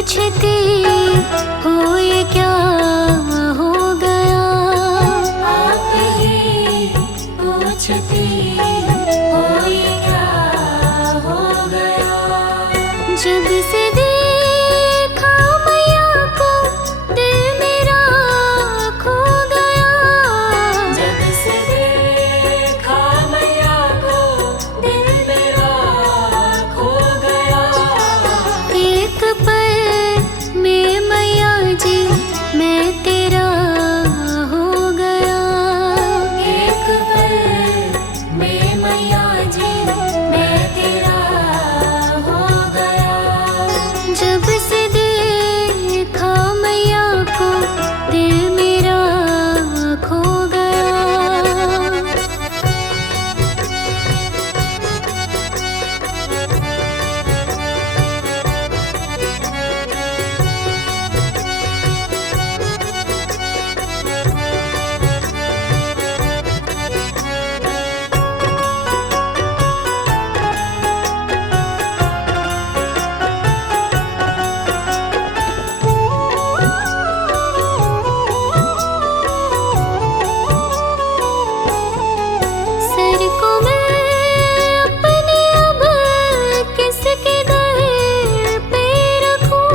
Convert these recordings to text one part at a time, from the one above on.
पूछती हो ये क्या हो गया। आप ही पूछती हो ये क्या हो गया। जब से देखा मैया को दिल मेरा खो गया। जब से देखा मैया को दिल मेरा खो गया। एक पल में मैया जी मैं तेरा हो गया। एक पल में मैया जी मैं तेरा हो गया। जब से देखा मैया को दिल मेरा खो गया। सर को मैं अपने अब किसके दर पे रखूं।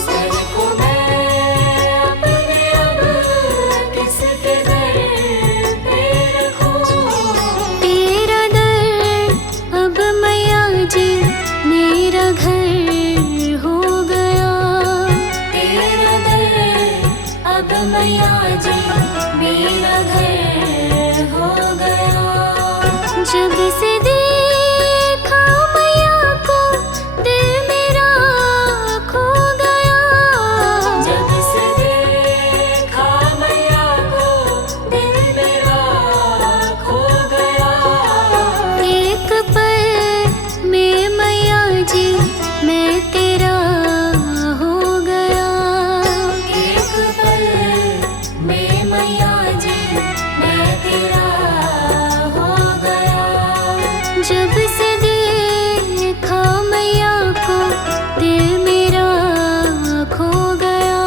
सर को मैं अपने अब किसके दर पे रखूं। तेरा दर अब मैया जी मेरा घर हो गया। तेरा दर अब मैया जी मेरा घर हो गया। जब से देखा मैया को दिल मेरा खो गया। जब से देखा मैया को दिल मेरा खो गया। एक पल में मैया जी मैं तेरा हो गया। एक पल में मैया जी मैं तेरा हो गया। जब से देखा मैया को दिल मेरा खो गया।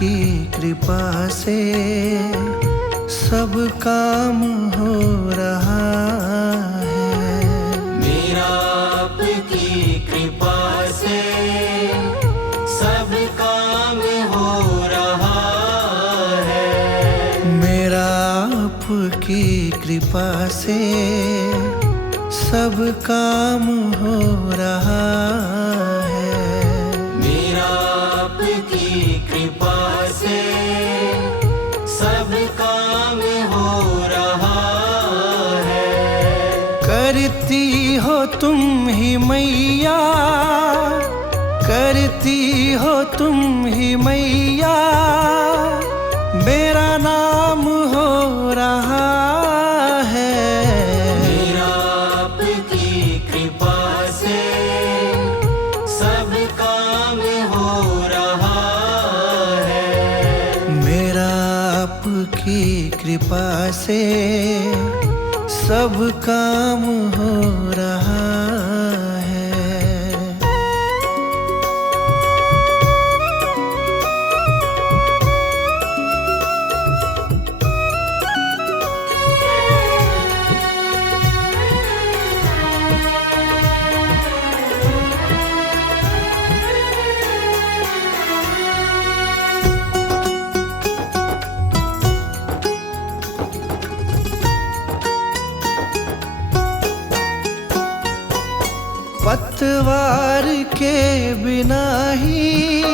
आपकी कृपा से सब काम हो रहा है। मेरा आपकी कृपा से सब काम हो रहा है। मेरा आपकी कृपा से सब काम हो रहा है। मेरा आपकी कृपा से सब काम हो रहा है। करती हो तुम ही मैया, करती हो तुम ही मैया, मेरा नाम हो रहा है। मेरा आपकी कृपा से सब काम हो रहा है। मेरा आपकी कृपा से सब काम हो रहा है। पतवार के बिना ही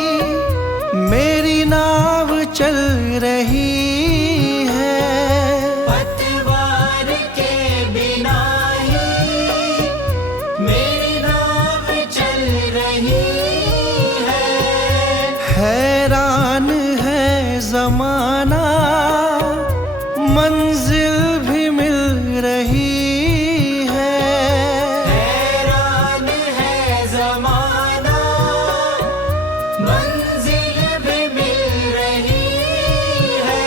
मेरी नाव चल रही है। पतवार के बिना ही मेरी नाव चल रही है। हैरान है जमाना, मंजिल भी मिल रही है। हैरान है जमाना, मंजिल भी मिल रही है।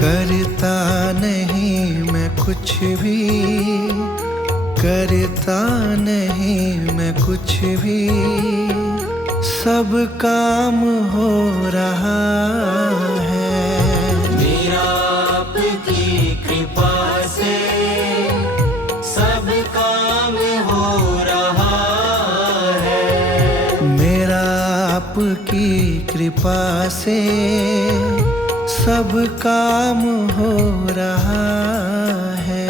करता नहीं मैं कुछ भी, करता नहीं मैं कुछ भी, सब काम हो रहा है। मेरा आपकी कृपा से सब काम हो रहा है। मेरा आपकी कृपा से सब काम हो रहा है।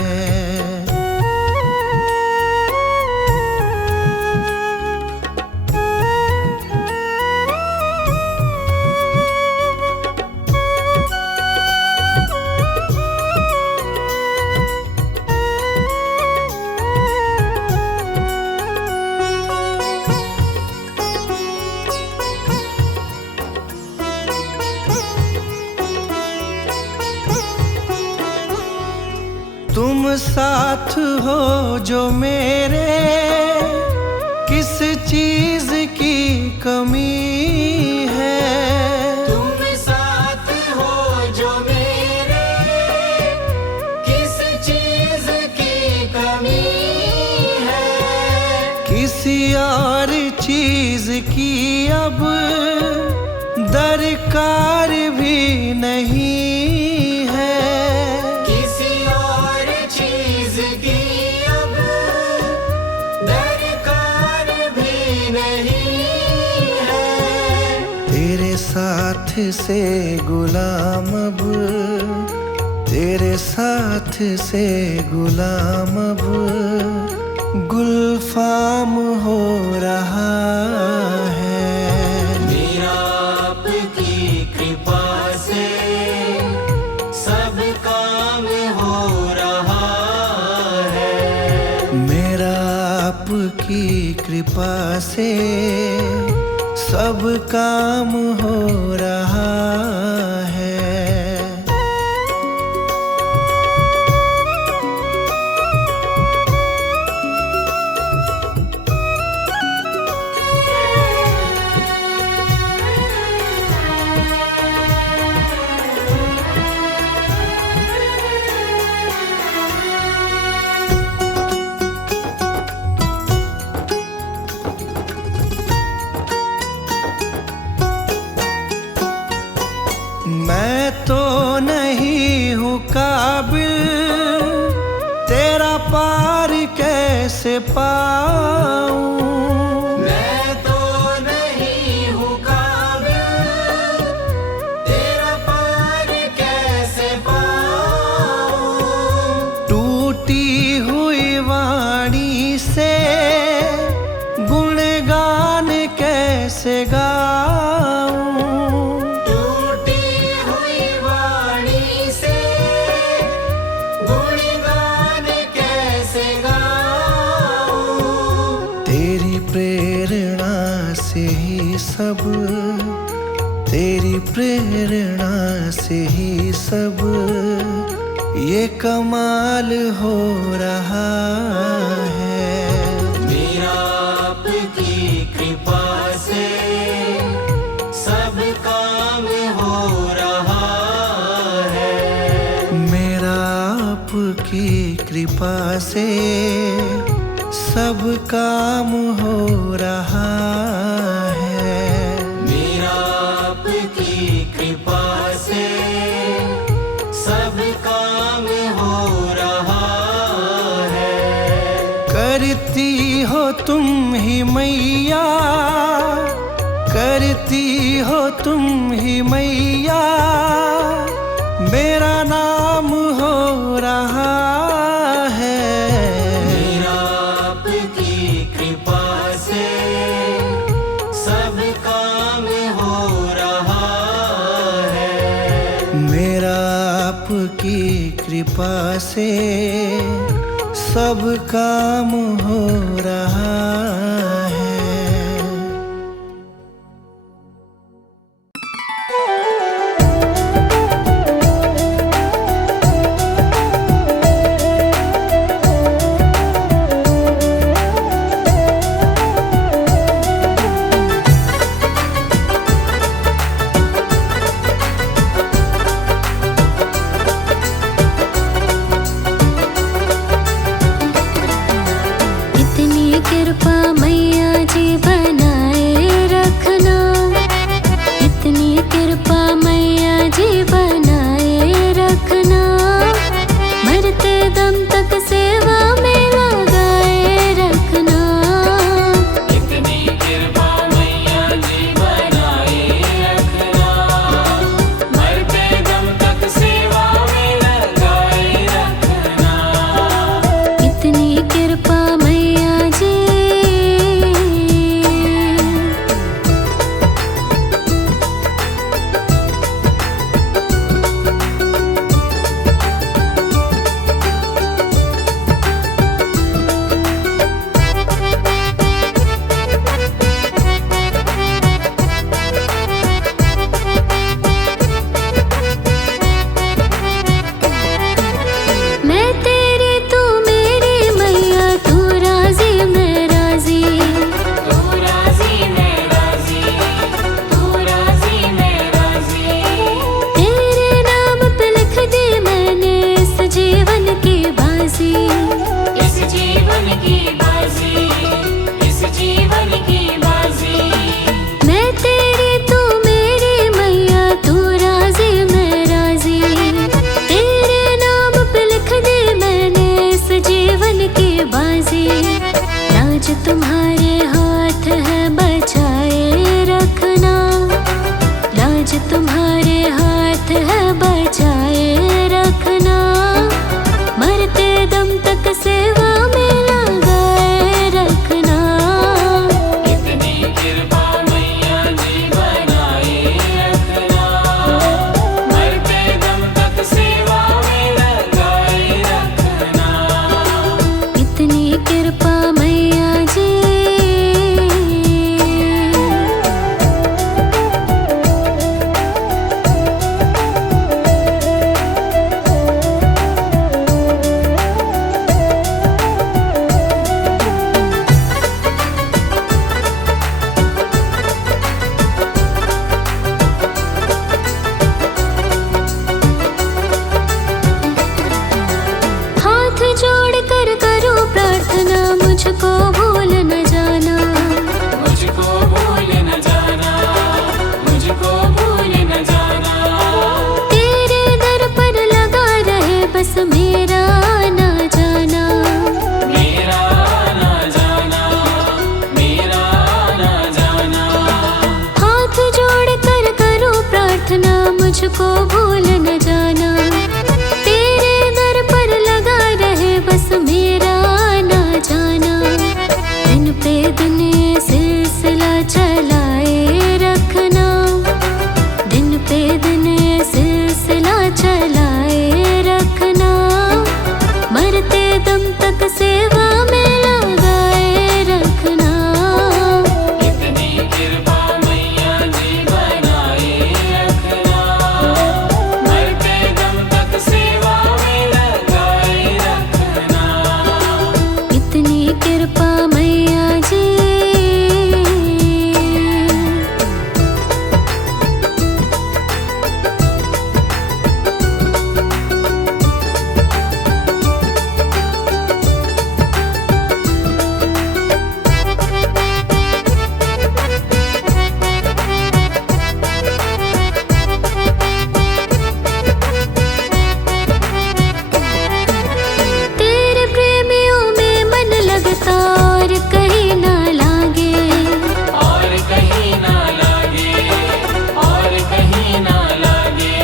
तुम साथ हो जो मेरे, किस चीज की कमी है। तुम साथ हो जो मेरे, किस चीज की कमी है। किसी और चीज की अब दरकार भी नहीं है। किसी और चीज की अब दरकार भी नहीं है। तेरे साथ से गुलाम अब, तेरे साथ से गुलाम अब गुलफाम हो रहा है। मेरा आपकी कृपा से सब काम हो रहा है। मेरा आपकी कृपा से सब काम हो रहा है। कैसे पाऊं? मैं तो नहीं हूँ काबिल, तेरा पार कैसे पाऊं? टूटी हुई वाणी से गुणगान कैसे गाऊं? टूटी हुई वाणी से गुणगान कैसे गाऊं? तेरी प्रेरणा से ही सब, तेरी प्रेरणा से ही सब ये कमाल हो रहा है। मेरा आपकी कृपा से सब काम हो रहा है। मेरा आपकी कृपा से सब काम हो रहा है। मेरा आपकी कृपा से सब काम हो रहा है। करती हो तुम ही मैया, करती हो तुम ही मैया, मेरा नाम हो रहा है। मेरा आपकी कृपा से सब काम हो रहा है। मेरा आपकी कृपा से सब काम हो रहा है। इतनी कृपा मैया जी बनाए रखना, इतनी कृपा मैया जी बनाए रखना, मरते दम तक सेवा में लगाए रखना। इतनी कृपा मैया जी बनाए रखना, मरते दम तक सेवा में लगाए रखना। इतनी कृपा मैया जी को भूल न जाना, तेरे दर पर लगा रहे बस मेरा ना जाना। दिन पे दिन ये सिलसिला चलाए रखना, दिन पे दिन ये सिलसिला चलाए रखना। मरते दम तक सेवा में लगाए रखना। इतनी कृपा मैया जी बनाए रखना, मरते दम तक सेवा में लगाए रखना। इतनी कृपा मैया जी। तेरे प्रेमियों में मन लगता और कहीं ना लागे, और कहीं ना लागे, और कहीं ना लागे।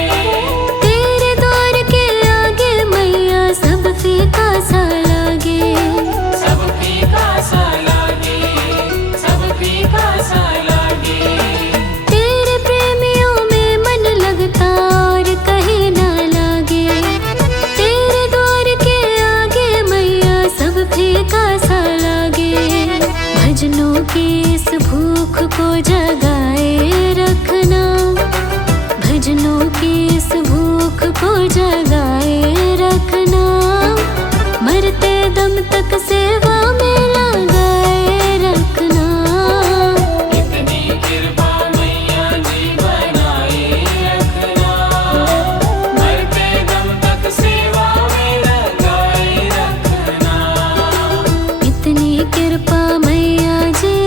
तेरे द्वार के आगे मैया सब फीका सा लागे। सब फीका सा लागे, सब फीका सा लागे। तेरे प्रेमियों में मन लगता और कहीं ना लागे, तेरे द्वार के आगे मैया सब फीका सा लागे। भजनों की इस भूख को जगाए रखना, भजनों की इस भूख को जगाए रखना। मरते दम तक सेवा में लगाए रखना। इतनी कृपा मैया जी बनाए रखना, मरते दम तक सेवा में लगाए रखना। इतनी कृपा मैया जी।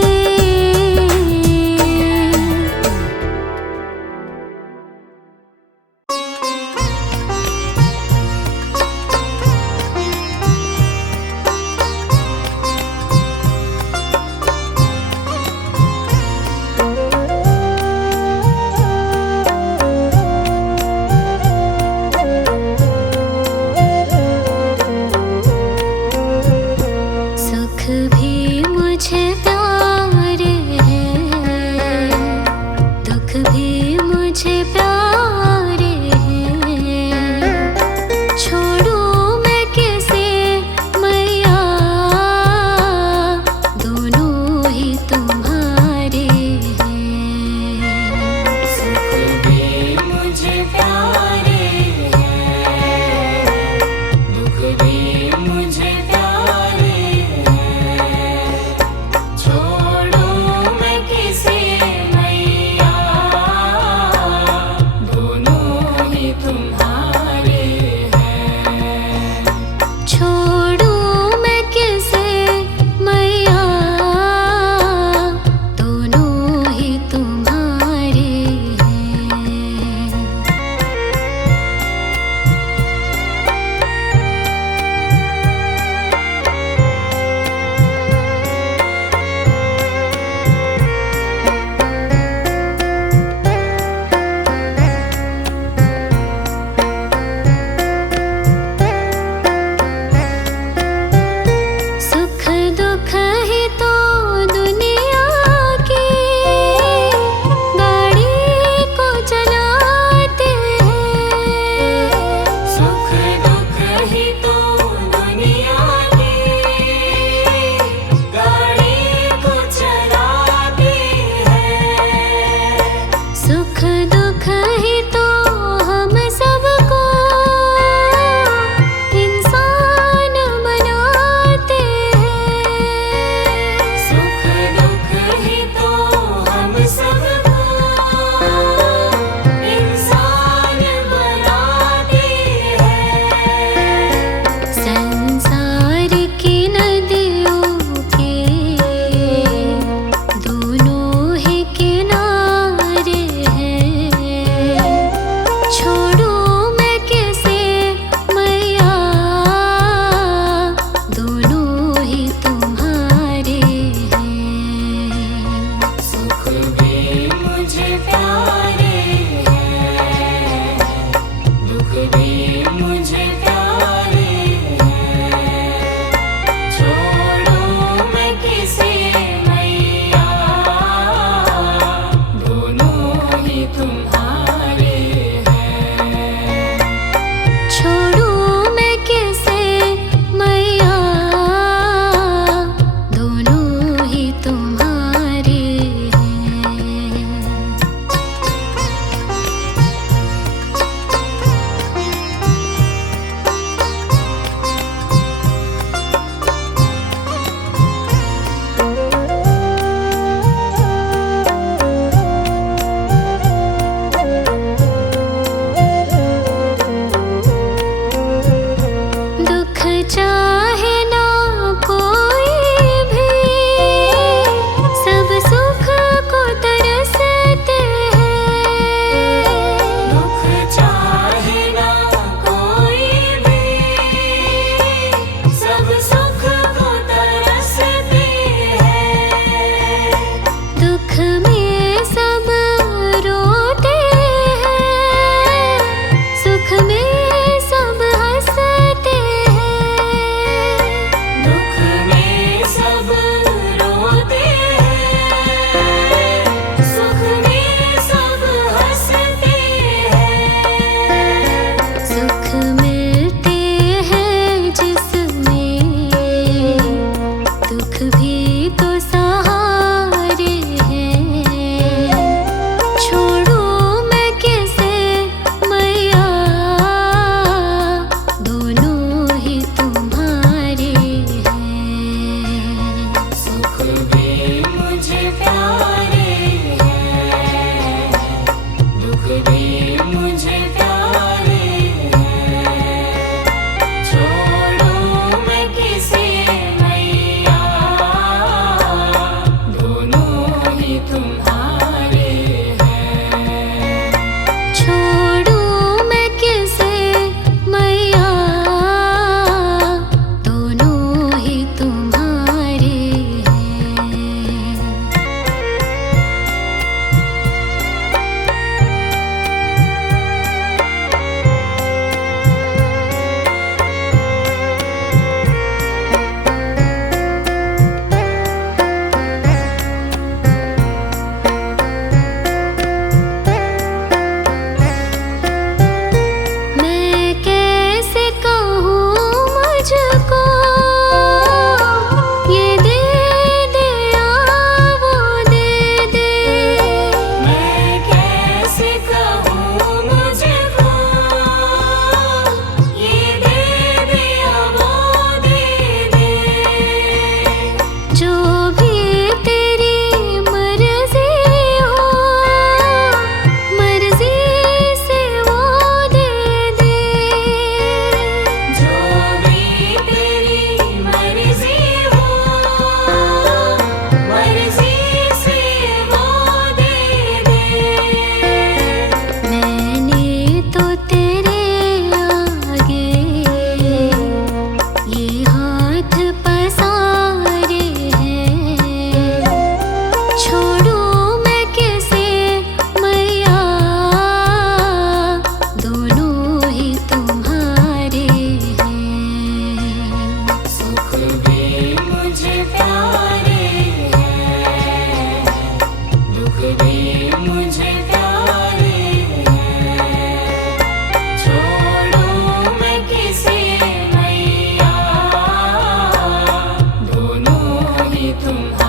तुम्हारा